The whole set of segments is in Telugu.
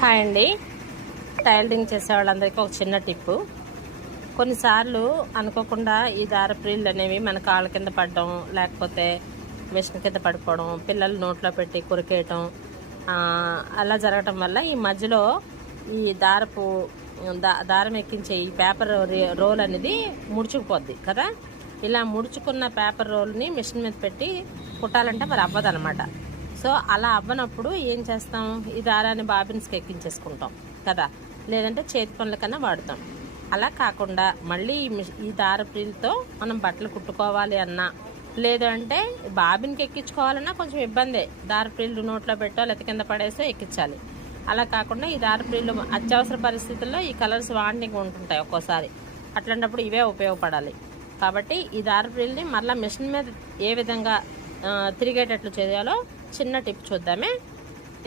హాయ్ అండి. టైలరింగ్ చేసే వాళ్ళందరికీ ఒక చిన్న టిప్పు. కొన్నిసార్లు అనుకోకుండా ఈ దారప్రీళ్ళు అనేవి మన కాళ్ళ కింద పడడం లేకపోతే మిషన్ కింద పడిపోవడం పిల్లలు నోట్లో పెట్టి కొరికేయటం అలా జరగటం వల్ల ఈ మధ్యలో ఈ దారపు దారం ఎక్కించే ఈ పేపర్ రోల్ అనేది ముడుచుకుపోద్ది కదా. ఇలా ముడుచుకున్న పేపర్ రోల్ని మిషన్ మీద పెట్టి కుట్టాలంటే మరి అవ్వదనమాట సో అలా అవ్వనప్పుడు ఏం చేస్తాం? ఈ దారాన్ని బాబిన్స్కి ఎక్కించేసుకుంటాం కదా? లేదంటే చేతి పనుల కన్నా వాడతాం. అలా కాకుండా మళ్ళీ ఈ మిష- ఈ దారప్రీలతో మనం బట్టలు కుట్టుకోవాలి అన్నా లేదు అంటే బాబిన్కి ఎక్కించుకోవాలన్నా కొంచెం ఇబ్బందే. దారప్రీలు నోట్లో పెట్టో లేకపోతే కింద పడేసో ఎక్కించాలి. అలా కాకుండా ఈ దారప్రీలు అత్యవసర పరిస్థితుల్లో ఈ కలర్స్ వాంటింగ్ ఉంటుంటాయి ఒక్కోసారి. అట్లాంటప్పుడు ఇవే ఉపయోగపడాలి. కాబట్టి ఈ దారప్రీల్ని మళ్ళీ మిషన్ మీద ఏ విధంగా తిరిగేటట్లు చేయాలో చిన్న టిప్ చూద్దామే.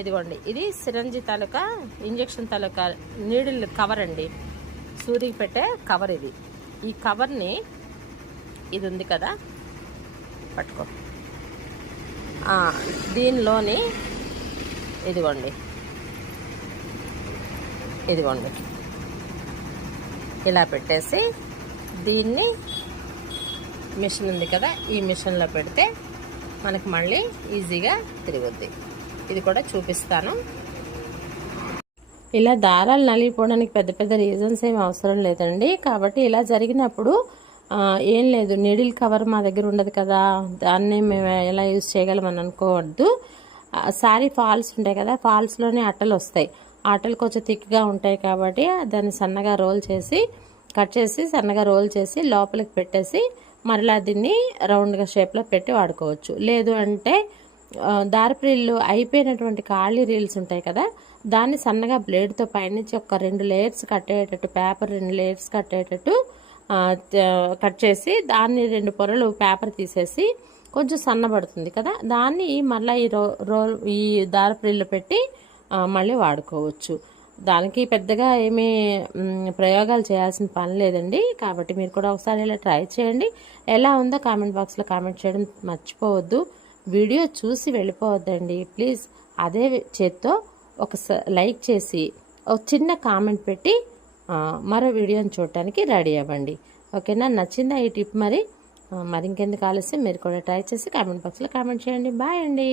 ఇదిగోండి ఇది సిరంజి తాలూకా ఇంజక్షన్ తాలూకా నీడిల్ కవర్ అండి. సూదికి పెట్టే కవర్ ఇది. ఈ కవర్ని ఇది ఉంది కదా పట్టుకో. దీనిలోని ఇదిగోండి ఇదిగోండి. ఇలా పెట్టేసి దీన్ని మిషన్ ఉంది కదా ఈ మిషన్లో పెడితే మనకు మళ్ళీ ఈజీగా తిరుగుద్ది. ఇది కూడా చూపిస్తాను. ఇలా దారాలు నలిగిపోవడానికి పెద్ద పెద్ద రీజన్స్ ఏం అవసరం లేదండి. కాబట్టి ఇలా జరిగినప్పుడు ఏం లేదు. నీడిల్ కవర్ మా దగ్గర ఉండదు కదా. దాన్ని మేము ఎలా యూజ్ చేయగలమని అనుకోవద్దు. శారీ ఫాల్స్ ఉంటాయి కదా. ఫాల్స్లోనే అట్టలు వస్తాయి. అట్టలు కొంచెం థిక్గా ఉంటాయి కాబట్టి దాన్ని సన్నగా రోల్ చేసి కట్ చేసి సన్నగా రోల్ చేసి లోపలికి పెట్టేసి మరలా దీన్ని రౌండ్గా షేప్లో పెట్టి వాడుకోవచ్చు. లేదు అంటే ఆ, అయిపోయినటువంటి ఖాళీ రీల్స్ ఉంటాయి కదా దాన్ని సన్నగా బ్లేడ్తో పైనుంచి ఒక రెండు లేయర్స్ కట్టేటట్టు పేపర్ రెండు లేయర్స్ కట్టేటట్టు కట్ చేసి దాన్ని రెండు పొరలు పేపర్ తీసేసి కొంచెం సన్నబడుతుంది కదా దాన్ని మళ్ళీ ఈ రో రోల్ ఈ దారప్రిల్లు పెట్టి మళ్ళీ వాడుకోవచ్చు. దానికి పెద్దగా ఏమీ ప్రయోగాలు చేయాల్సిన పని లేదండి. కాబట్టి మీరు కూడా ఒకసారి ఇలా ట్రై చేయండి. ఎలా ఉందో కామెంట్ బాక్స్లో కామెంట్ చేయడం మర్చిపోవద్దు. వీడియో చూసి వెళ్ళిపోవద్దండి. ప్లీజ్ అదే చేత్తో ఒక లైక్ చేసి ఒక చిన్న కామెంట్ పెట్టి మరో వీడియోని చూడటానికి రెడీ అవ్వండి. ఓకేనా? నచ్చిందా ఈ టిప్ మరి? మరి ఇంకెందుకు ఆలస్యం? మీరు కూడా ట్రై చేసి కామెంట్ బాక్స్లో కామెంట్ చేయండి. బాయ్ అండి.